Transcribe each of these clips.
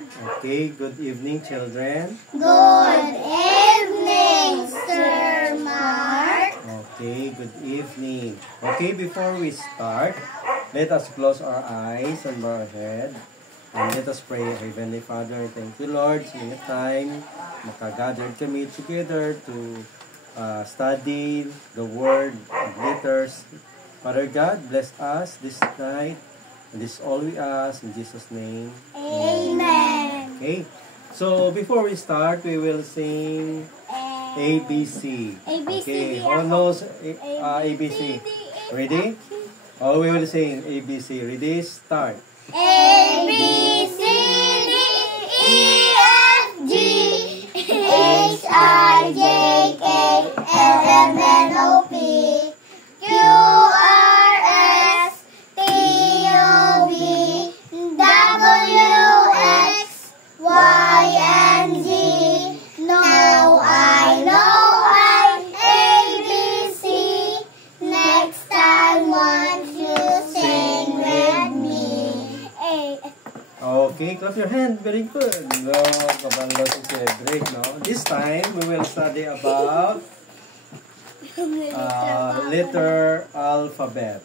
Okay, good evening, children. Good evening, Sir Mark. Okay, good evening. Okay, before we start, let us close our eyes and bow our head. And let us pray. Heavenly Father, thank you, Lord, sa mga time makagathered kami together to study the Word and letters. Father God, bless us this night. And this is all we ask in Jesus' name. Amen. Okay, so before we start, we will sing ABC. Okay, who knows ABC? Ready? Oh, we will sing ABC. Ready? Start. A, B, C, D, E, F, G, H, I, J, K, L, M, N, O, P, Q, R, S, T, U, V, W, X, Y, and Z. Now I know I'm ABC. Next time, won't you sing with me? Okay, clap your hand. Very good. No, kabalo si Cedric, no? This time, we will study about letter alphabet.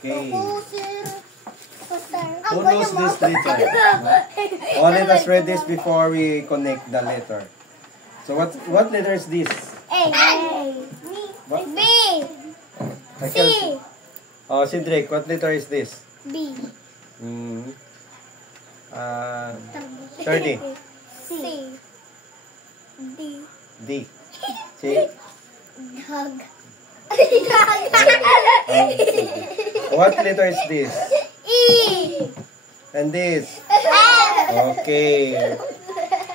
Okay. Who knows this letter? No? Oh, let us read this before we connect the letter. So, what letter is this? A. What? B. I C. can- Oh, Cedric, what letter is this? B. 30. C. D. D. C. Dog. What letter is this? E. And this? F. Okay.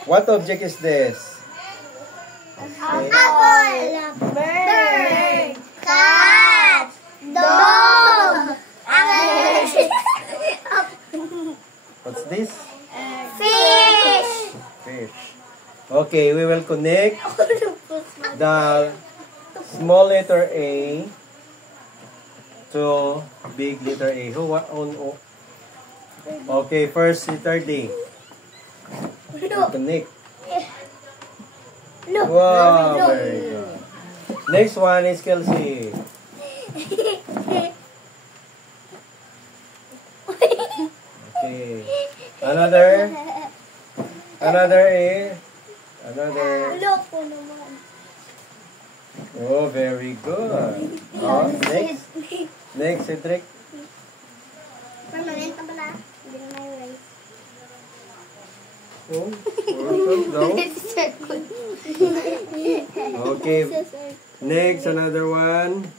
What object is this? Apple. Bird. Cat. Dog. What's this? Fish. Fish. Okay, we will connect the small letter A to big letter A. Who on O? Okay, first letter D. Connect. Look. Wow, very good. Next one is Kelsey. Okay. Another A. Another. Look po naman. Oh, very good. Oh, next. Next, Cedric. Permanent na pala. Hindi na may rice. Oh, go. Okay. Next, another one.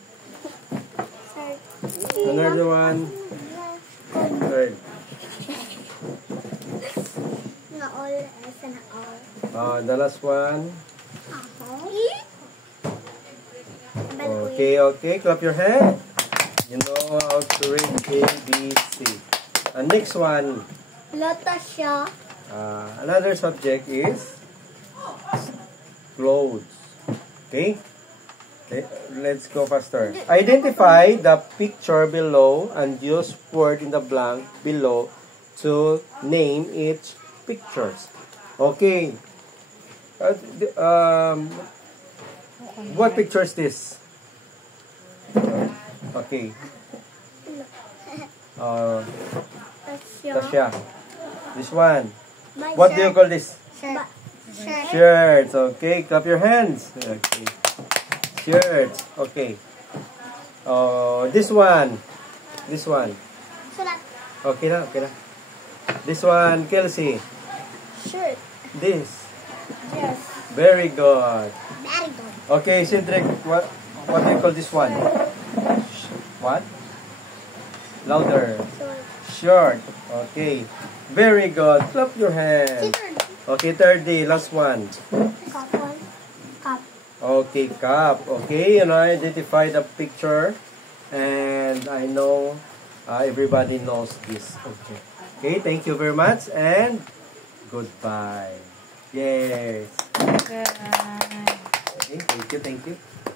Another one. Third. Na all. Asa na all. The last one. Ako. Okay. Clap your hand. You know how to read A, B, C. Next one. Lotus siya. Another subject is clothes. Okay, let's go faster. Identify the picture below and use word in the blank below to name each pictures. Okay. What picture is this? Okay. Tasha. This one. What do you call this? Shirt. Shirts. Okay, clap your hands. Okay. Shirts. Okay. This one. This one. Sulat. Okay na. This one, Kelsey. Shirt. This. Dress. Very good. Very good. Okay, Cedric, what do you call this one? What? Louder. Short. Okay. Very good. Clap your hands. Okay, third day, last one. Cup one. Cup. Okay, cup. Okay, identify the picture. And I know everybody knows this. Okay, thank you very much and goodbye. Yes. Okay, thank you.